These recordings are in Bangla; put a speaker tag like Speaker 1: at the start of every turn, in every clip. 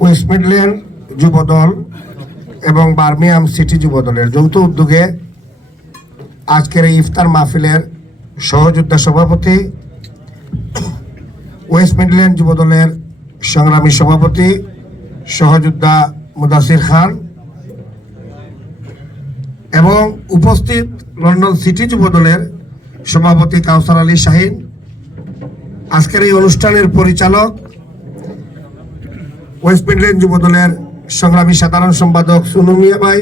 Speaker 1: ওয়েস্ট মিডল্যান্ড যুবদল এবং বার্মিয়াম সিটি যুবদলের যৌথ উদ্যোগে আজকের এই ইফতার মাহফিলের সহযোদ্ধা সভাপতি, ওয়েস্ট মিডল্যান্ড যুবদলের সংগ্রামী সভাপতি সহযোদ্ধা মুদাসির খান এবং উপস্থিত লন্ডন সিটি যুবদলের সভাপতি কাউসার আলী শাহিন। আজকের এই অনুষ্ঠানের পরিচালক ওয়েস্ট মিডল্যান্ড যুবদলের সংগ্রামী সাধারণ সম্পাদক সুনু মিয়া ভাই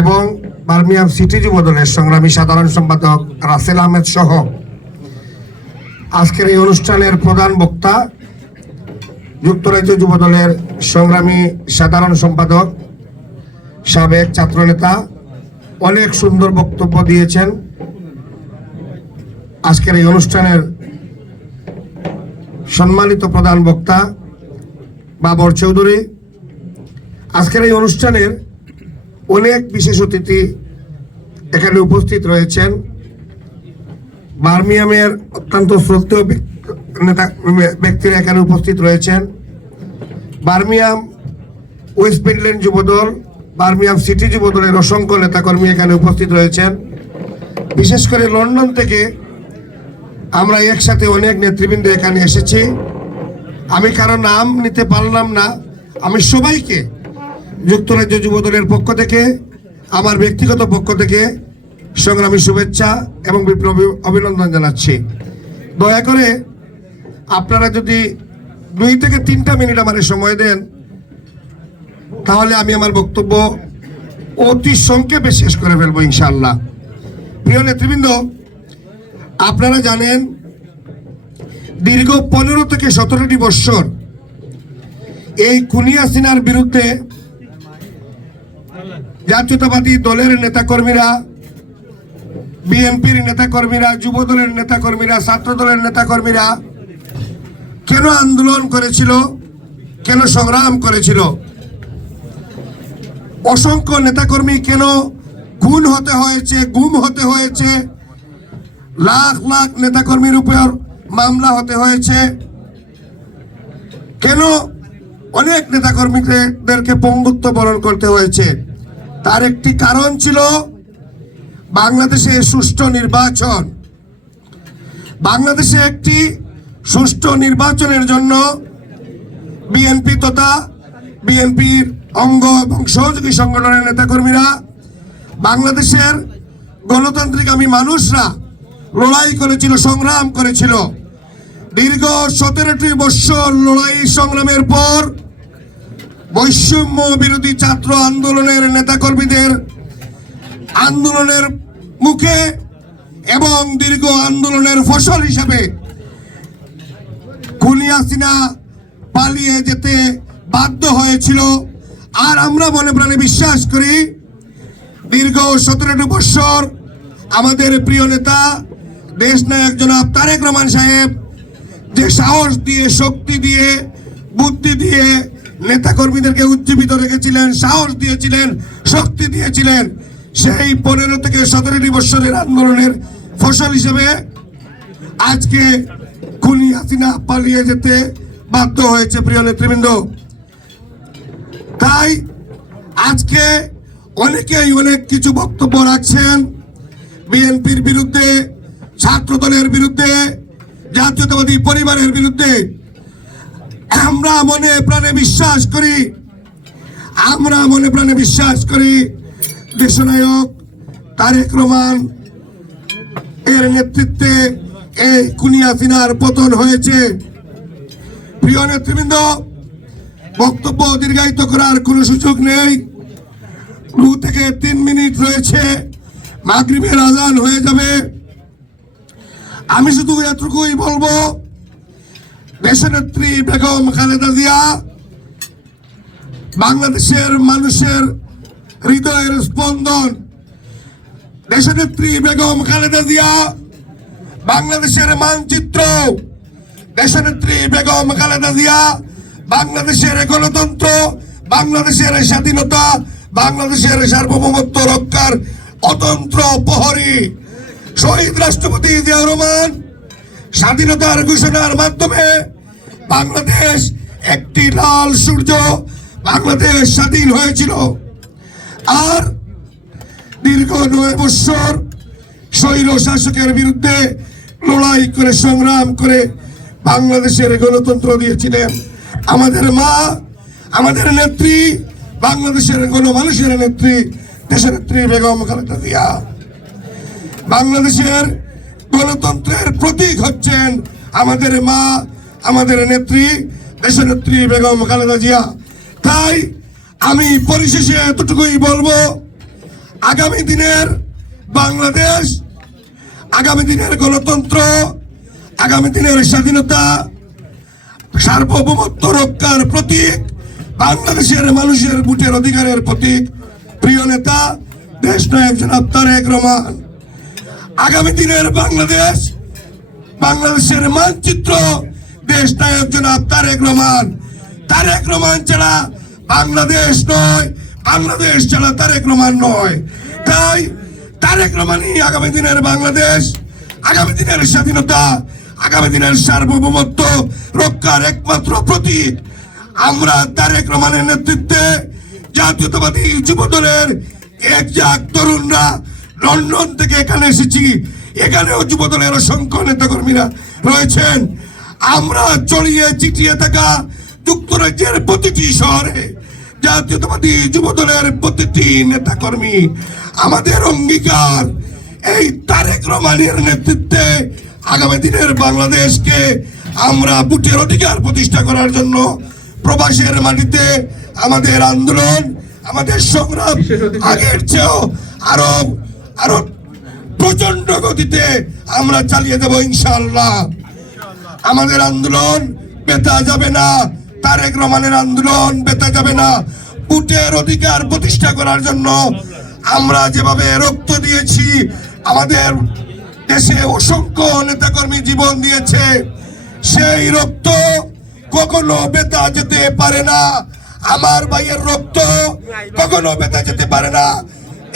Speaker 1: এবং বার্মিয়াম সিটি যুবদলের সংগ্রামী সাধারণ সম্পাদক রাসেল আহমেদ সহ। আজকের এই অনুষ্ঠানের প্রধান বক্তা যুক্তরাজ্য যুবদলের সংগ্রামী সাধারণ সম্পাদক, সাবেক ছাত্রনেতা, অনেক সুন্দর বক্তব্য দিয়েছেন। আজকের এই অনুষ্ঠানের সম্মানিত প্রধান বক্তা বাবর চৌধুরী, আজকের এই অনুষ্ঠানের অনেক বিশেষ অতিথি এখানে উপস্থিত রয়েছেন। বার্মিয়ামের অত্যন্ত শ্রদ্ধেয় নেতা ব্যক্তিরা এখানে উপস্থিত রয়েছেন। Birmingham West Midland Jubodal Birmingham city যুবদলের অসংখ্য নেতাকর্মী এখানে উপস্থিত রয়েছেন। বিশেষ করে লন্ডন থেকে আমরা একসাথে অনেক নেতৃবৃন্দ এখানে এসেছি। আমি কারও নাম নিতে পারলাম না। আমি সবাইকে যুক্তরাজ্য যুবদলের পক্ষ থেকে, আমার ব্যক্তিগত পক্ষ থেকে সংগ্রামী শুভেচ্ছা এবং বিপ্লবী অভিনন্দন জানাচ্ছি। দয়া করে আপনারা যদি দুই থেকে তিনটা মিনিট আমার সময় দেন, তাহলে আমি আমার বক্তব্য অতি সংক্ষেপে শেষ করে ফেলব ইনশাল্লাহ প্রিয় নেতৃবৃন্দ, আপনারা জানেন দীর্ঘ পনেরো থেকে সতেরোটি বৎসর এই কুনিয়া সিনার বিরুদ্ধে জাতীয়তাবাদী দলের নেতাকর্মীরা, বিএনপির নেতাকর্মীরা যুব দলের নেতাকর্মীরা ছাত্র দলের নেতাকর্মীরা কেন আন্দোলন করেছিল, কেন সংগ্রাম করেছিল? অসংখ্য নেতাকর্মী কেন খুন হতে হয়েছে, গুম হতে হয়েছে? লাখ লাখ নেতাকর্মীর উপর মামলা হতে হয়েছে। কেন? অনেক নেতাকর্মীদেরকে পঙ্গুত্ব বরণ করতে হয়েছে। তার একটি কারণ ছিল বাংলাদেশে সুষ্ঠু নির্বাচন। বাংলাদেশে একটি সুষ্ঠু নির্বাচনের জন্য বিএনপি তথা বিএনপির অঙ্গ এবং সহযোগী সংগঠনের নেতাকর্মীরা, বাংলাদেশের গণতান্ত্রিক আমি মানুষরা লড়াই করেছিল, সংগ্রাম করেছিল। দীর্ঘ সতেরোটি বৎসর লড়াই সংগ্রামের পর বৈষম্য বিরোধী ছাত্র আন্দোলনের নেতাকর্মীদের আন্দোলনের মুখে এবং দীর্ঘ আন্দোলনের ফসল হিসাবে খুনিয়াসিনা পালিয়ে যেতে বাধ্য হয়েছিল। আর আমরা মনে প্রাণে বিশ্বাস করি, দীর্ঘ সতেরোটি বৎসর আমাদের প্রিয় নেতা দেশ নায়ক জনাব তারেক রহমান সাহেব যে সাহস দিয়ে, শক্তি দিয়ে, বুদ্ধি দিয়ে নেতাকর্মীদেরকে উজ্জীবিত রেখেছিলেন, সাহস দিয়েছিলেন, শক্তি দিয়েছিলেন, সেই পনেরো থেকে সতেরোটি বৎসরের আন্দোলনের ফসল হিসেবে আজকে খুনি হাসিনা পালিয়ে যেতে বাধ্য হয়েছে, প্রিয় নেতৃবৃন্দ। তাই আজকে অনেকেই অনেক কিছু বক্তব্য রাখছেন। বিএনপির বিরুদ্ধে ছাত্র দলের বিরুদ্ধে জাতীয়তাবাদী পরিবারের বিরুদ্ধে আমরা মনে প্রাণে বিশ্বাস করি, আমরা মনে প্রাণে বিশ্বাস করি, দেশনায়ক তারেক রহমান এর নেতৃত্বে এই কুনিয়াসিনার পতন হয়েছে। প্রিয় নেতৃবৃন্দ, বক্তব্য দীর্ঘায়িত করার কোনো সুযোগ নেই। দু থেকে তিন মিনিট রয়েছে, মাগরিবের আজান হয়ে যাবে। আমি শুধু এতটুকুই বলব, দেশনেত্রী বেগম খালেদা জিয়া, বাংলাদেশের মানুষের হৃদয়ের স্পন্দন। দেশনেত্রী বেগম খালেদা জিয়া, বাংলাদেশের মানচিত্র। দেশনেত্রী বেগম খালেদা জিয়া, বাংলাদেশের গণতন্ত্র, বাংলাদেশের স্বাধীনতা, বাংলাদেশের সার্বভৌমত্ব রক্ষার অতন্ত্র প্রহরী। শহীদ রাষ্ট্রপতি জিয়া রহমান স্বাধীনতার ঘোষণার মাধ্যমে বাংলাদেশ একটি লাল সূর্য বাংলাদেশ স্বাধীন হয়েছিল। আর দীর্ঘ নয় বৎসর স্বৈর শাসকের বিরুদ্ধে লড়াই করে, সংগ্রাম করে বাংলাদেশের গণতন্ত্র দিয়েছিলেন। আমাদের মা, আমাদের নেত্রী, বাংলাদেশের গণমানুষের নেত্রী দেশের নেত্রী বেগম খালেদা জিয়া। বাংলাদেশের গণতন্ত্রের প্রতীক হচ্ছেন আমাদের মা, আমাদের নেত্রী দেশের নেত্রী বেগম খালেদা জিয়া। তাই আমি পরিশেষে এতটুকুই বলব, আগামী দিনের বাংলাদেশ, আগামী দিনের গণতন্ত্র, আগামী দিনের স্বাধীনতা, সার্বভৌমত্ব রক্ষার প্রতীক, বাংলাদেশের মানুষের ভোটের অধিকারের প্রতীক। প্রিয় নেতা, দেশ নায়ক জনাব তারেক রহমান আগামী দিনের বাংলাদেশ, বাংলাদেশের মানচিত্র দেশ নায়ক জনাব তারেক রহমান। তারেক রহমান ছাড়া বাংলাদেশ নয়, বাংলাদেশ ছাড়া তারেক রহমান নয়। তাই তারেক রহমানই আগামী দিনের বাংলাদেশ, আগামী দিনের স্বাধীনতা, আগামী দিনের সার্বভৌমত্ব রক্ষার একমাত্র প্রতীক। আমরা তারেক রহমানের নেতৃত্বে জাতীয়তাবাদী যুব দলের এক জাক তরুণরা লন্ডন থেকে এখানে এসেছি। এখানেও যুব দলের অসংখ্য নেতাকর্মীরা রয়েছেন। আমরা চড়িয়ে চিটিয়ে থাকা যুক্তরাজ্যের প্রতিটি শহরে জাতীয়তাবাদী যুব দলের প্রতিটি নেতাকর্মী আমাদের অঙ্গীকার এই তারেক রহমানের নেতৃত্বে আগামী দিনের বাংলাদেশকে আমরা বুটের অধিকার প্রতিষ্ঠা করার জন্য প্রবাসের মাটিতে আমাদের আন্দোলন আমাদের সংগ্রাম আগের চেয়েও আরও আরও প্রচণ্ড গতিতে আমরা চালিয়ে দেব ইনশাআল্লাহ। আমাদের আন্দোলন বেতা যাবে না, তারেক রহমানের আন্দোলন বেতা যাবে না। বুটের অধিকার প্রতিষ্ঠা করার জন্য আমরা যেভাবে রক্ত দিয়েছি, আমাদের দেশে অসংখ্য নেতাকর্মী জীবন দিয়েছে। সেই রক্ত কখনো বেতা যেতে পারে না। আমার ভাইয়ের রক্ত কখনো বেতা যেতে পারে না।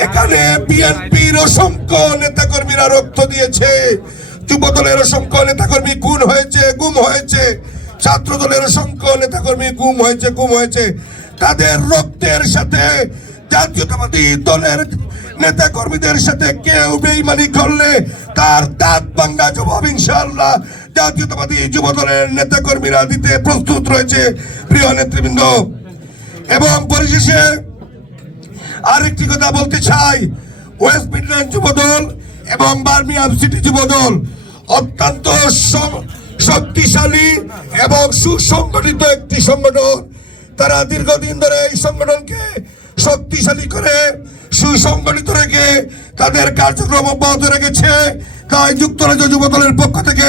Speaker 1: এখানে বিএনপির অসংখ্য নেতাকর্মীরা রক্ত দিয়েছে। যুব দলের অসংখ্য নেতাকর্মী গুণ হয়েছে, গুম হয়েছে। ছাত্র দলের অসংখ্য নেতাকর্মী গুম হয়েছে গুম হয়েছে। তাদের রক্তের সাথে জাতীয়তাবাদী দলের নেতা কর্মীদের সাথে কেউ বেইমানি করলে তার দাঁত ভাঙ্গা জবাব ইনশাল্লাহ জাতীয়তাবাদী যুব দলের নেতা কর্মীরা দিতে প্রস্তুত রয়েছে, প্রিয় নেতৃবৃন্দ। এবং পরিশেষে আরেকটি কথা বলতে চাই। ওয়েস্ট মিডল্যান্ড যুবদল এবং বার্মিয়াম সিটি যুবদল অত্যন্ত শক্তিশালী এবং সুসংগঠিত একটি সংগঠন। তারা দীর্ঘদিন ধরে এই সংগঠনকে শক্তিশালী করে, সুসংগঠিত রেখে তাদের কার্যক্রম অব্যাহত রেখেছে। তাই যুক্তরাজ্য যুবদলের পক্ষ থেকে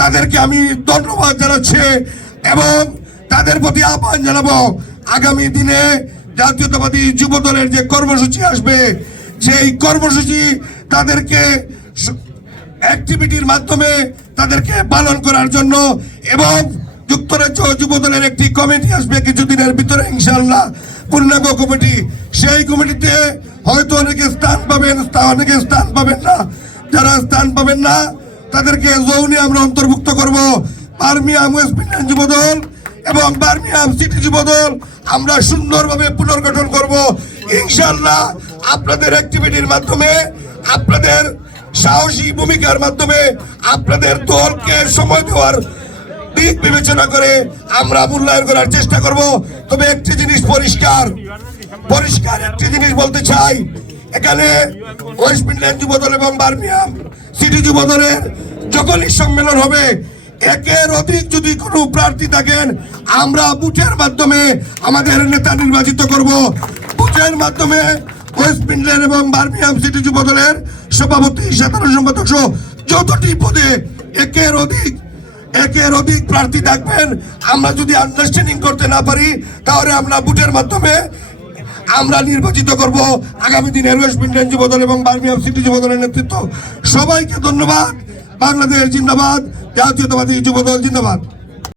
Speaker 1: তাদেরকে আমি ধন্যবাদ জানাচ্ছি এবং তাদের প্রতি আহ্বান জানাব আগামী দিনে। জাতীয়তাবাদী যুব দলের যে কর্মসূচি আসবে, সেই কর্মসূচি তাদেরকে অ্যাক্টিভিটির মাধ্যমে তাদেরকে পালন করার জন্য এবং যুক্তরাজ্য যুব দলের একটি কমিটি আসবে কিছুদিনের ভিতরে ইনশাল্লাহ পূর্ণাঙ্গ কমিটি। সেই কমিটিতে হয়তো অনেকে স্থান পাবেন অনেকে স্থান পাবেন না। যারা স্থান পাবেন না, তাদেরকে যৌনে আমরা অন্তর্ভুক্ত করব। বার্মিয়াম ওয়েস্ট মিডল্যান্ড যুব দল এবং বার্মিয়াম সিটি যুব দল আমরা সুন্দরভাবে পুনর্গঠন করব। ইনশাল্লাহ আপনাদের অ্যাক্টিভিটির মাধ্যমে, আপনাদের সাহসী ভূমিকার মাধ্যমে, আপনাদের দলকে সময় দেওয়ার দিক বিবেচনা করে আমরা মূল্যায়ন করার চেষ্টা করব। তবে একটি জিনিস পরিষ্কার পরিষ্কার একটি জিনিস বলতে চাই। এখানে ওয়েস্ট মিডল্যান্ড যুবদল এবং বার্মিয়াম সিটি যুবদলের যখনই সম্মেলন হবে একের অধিক যদি কোনো প্রার্থী থাকেন, আমরা বুথের মাধ্যমে আমাদের নেতা নির্বাচিত করব। বুথের মাধ্যমে ওয়েস্ট মিডল্যান্ড এবং বার্মিয়াম সিটি যুবদলের সভাপতি, সাধারণ সম্পাদক সহ যতটি পদে একের অধিক একের অধিক প্রার্থী থাকবেন, আমরা যদি আন্ডারস্ট্যান্ডিং করতে না পারি, তাহলে আমরা বুথের মাধ্যমে আমরা নির্বাচিত করব। আগামী দিনের ওয়েস্ট মিডল্যান্ড যুবদল এবং বার্মিয়াম সিটি যুবদলের নেতৃত্ব। সবাইকে ধন্যবাদ। বাংলাদেশ জিন্দাবাদ জাতীয়তাবাদী যুবদল জিন্দাবাদ।